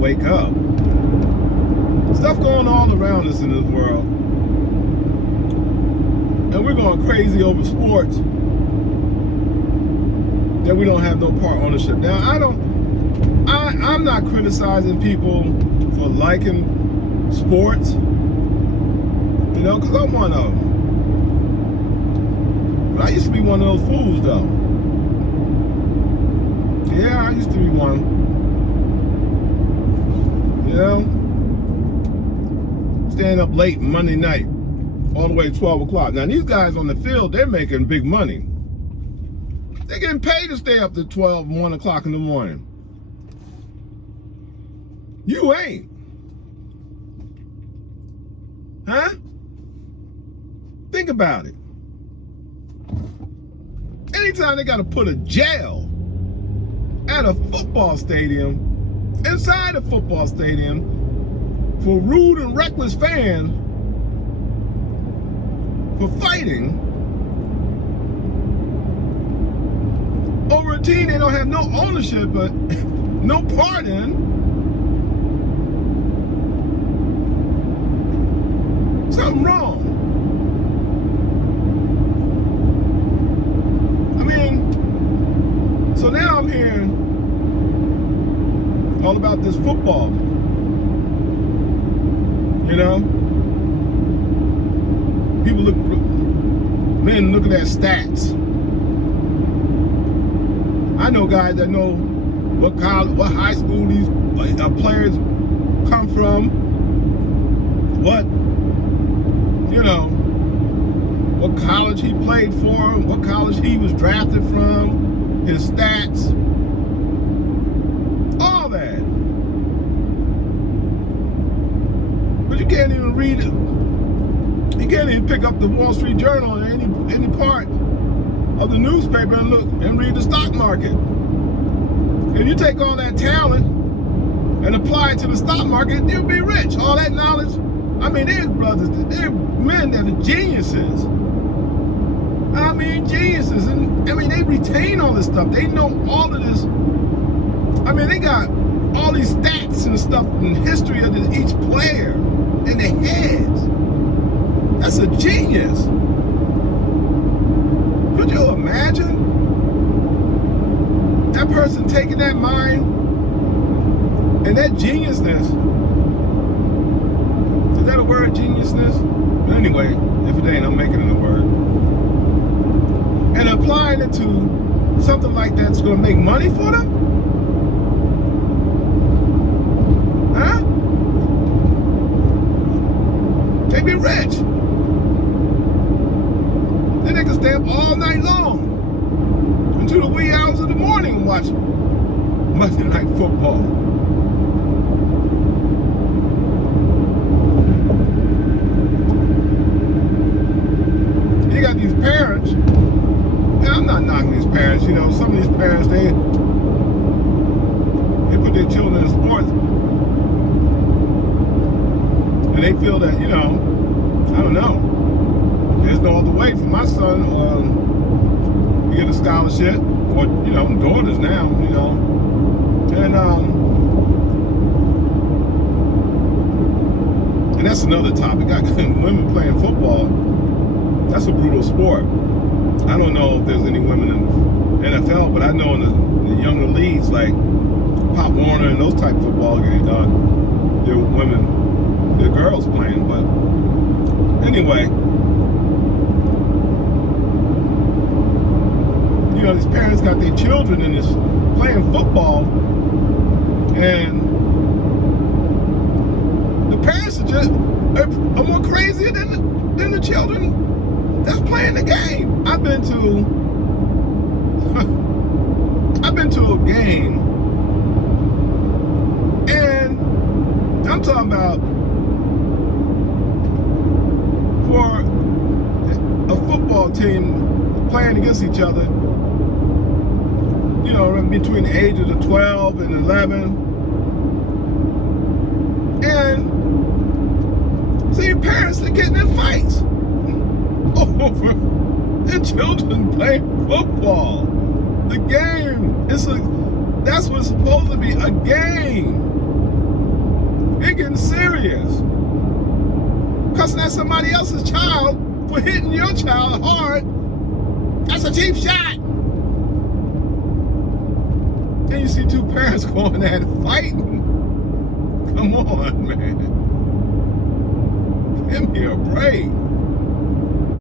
wake up. Stuff going all around us in this world. And we're going crazy over sports that we don't have no part ownership. Now, I'm not criticizing people for liking sports, you know, because I'm one of them. But I used to be one of those fools, though. Yeah, I used to be one. You know? Staying up late Monday night, all the way to 12 o'clock. Now, these guys on the field, they're making big money. They're getting paid to stay up to 12, 1 o'clock in the morning. You ain't. Huh? Think about it. Anytime they got to put a jail at a football stadium, inside a football stadium, for rude and reckless fans, for fighting over a team they don't have no ownership, but no part in, something wrong. I mean, so now I'm hearing all about this football. You know? People men looking at stats. I know guys that know what college, what high school these players come from, what, you know, what college he played for, what college he was drafted from, his stats, all that. But you can't even read it. You can't even pick up the Wall Street Journal or any part of the newspaper and look and read the stock market. If you take all that talent and apply it to the stock market, you'll be rich. All that knowledge. I mean, there's brothers, they're men that are geniuses. I mean, geniuses. And I mean, they retain all this stuff. They know all of this. I mean, they got all these stats and stuff and history of each player in their heads. That's a genius. Could you imagine that person taking that mind and that geniusness? Is that a word, geniusness? But anyway, if it ain't, I'm making it a word. And applying it to something like that's going to make money for them? Huh? They be rich. Then they can stay up all night long until the wee hours of the morning and watch Monday Night Football. You got these parents. Now, I'm not knocking these parents. You know, some of these parents, they put their children in sports, and they feel that, you know, I don't know. There's no other way for my son to get a scholarship, or, you know, daughters now, you know. And that's another topic. Women playing football, that's a brutal sport. I don't know if there's any women in the NFL, but I know in the younger leagues like Pop Warner and those type of football games, there are women, there are girls playing. But anyway, you know, these parents got their children in this playing football, and the parents are more crazy than the children that's playing the game. I've been to a game, and I'm talking about for a football team playing against each other, you know, between the ages of 12 and 11. And see, parents are getting in fights over their children playing football. The game, that's what's supposed to be a game. It getting serious. Cussing at somebody else's child for hitting your child hard. That's a cheap shot. Then you see two parents going at it, fighting. Come on, man. Give me a break.